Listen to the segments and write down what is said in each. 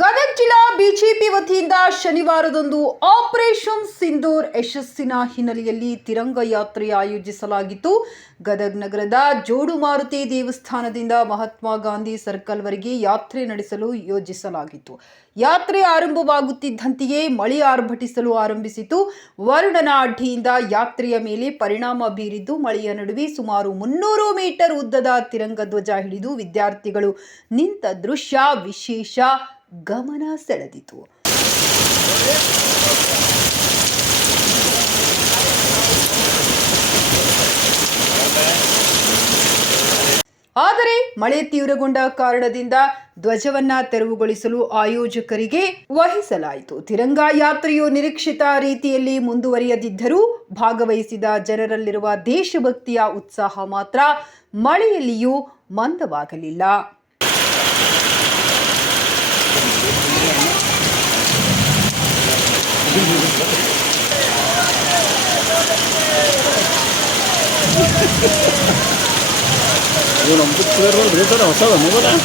ಗದಗ ಜಿಲ್ಲಾ ಬಿಜೆಪಿ ವತಿಯಿಂದ ಶನಿವಾರದಂದು ಆಪರೇಷನ್ ಸಿಂಧೂರ್ ಯಶಸ್ಸಿನ ಹಿನ್ನೆಲೆಯಲ್ಲಿ ತಿರಂಗ ಯಾತ್ರೆ ಆಯೋಜಿಸಲಾಗಿತ್ತು. ಗದಗ ನಗರದ ಜೋಡು ಮಾರುತಿ ದೇವಸ್ಥಾನದಿಂದ ಮಹಾತ್ಮ ಗಾಂಧಿ ಸರ್ಕಲ್ವರೆಗೆ ಯಾತ್ರೆ ನಡೆಸಲು ಯೋಜಿಸಲಾಗಿತ್ತು. ಯಾತ್ರೆ ಆರಂಭವಾಗುತ್ತಿದ್ದಂತೆಯೇ ಮಳೆ ಆರ್ಭಟಿಸಲು ಆರಂಭಿಸಿತು ವರುಣನ ಅಡ್ಡಿಯಿಂದ ಯಾತ್ರೆಯ ಮೇಲೆ ಪರಿಣಾಮ ಬೀರಿದ್ದು, ಮಳೆಯ ನಡುವೆ ಸುಮಾರು ಮುನ್ನೂರು ಮೀಟರ್ ಉದ್ದದ ತಿರಂಗ ಧ್ವಜ ಹಿಡಿದು ವಿದ್ಯಾರ್ಥಿಗಳು ನಿಂತ ದೃಶ್ಯ ವಿಶೇಷ ಗಮನ ಸೆಳೆದಿತು. ಆದರೆ ಮಳೆ ತೀವ್ರಗೊಂಡ ಕಾರಣದಿಂದ ಧ್ವಜವನ್ನ ತೆರವುಗೊಳಿಸಲು ಆಯೋಜಕರಿಗೆ ವಹಿಸಲಾಯಿತು. ತಿರಂಗ ಯಾತ್ರೆಯು ನಿರೀಕ್ಷಿತ ರೀತಿಯಲ್ಲಿ ಮುಂದುವರಿಯದಿದ್ದರೂ ಭಾಗವಹಿಸಿದ ಜನರಲ್ಲಿರುವ ದೇಶಭಕ್ತಿಯ ಉತ್ಸಾಹ ಮಾತ್ರ ಮಳೆಯಲ್ಲಿಯೂ ಮಂದವಾಗಲಿಲ್ಲ. 이거 너무 그대로 그대로 없어가 먹어라. 이거는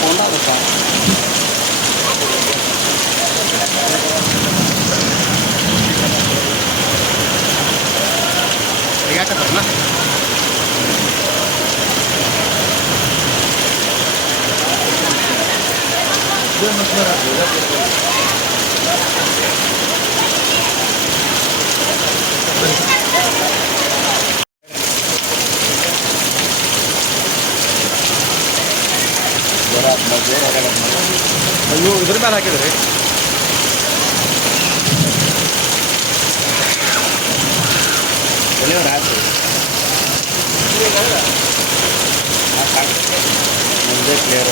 건다겠다. 내가 아까 봤나? Vamos para a ಅಯ್ಯೋ ಇದ್ರ ಮೇಲೆ ಹಾಕಿದ್ರಿ ರಾತ್ರಿ ಮುಂದೆ ಕ್ಲಿಯರ್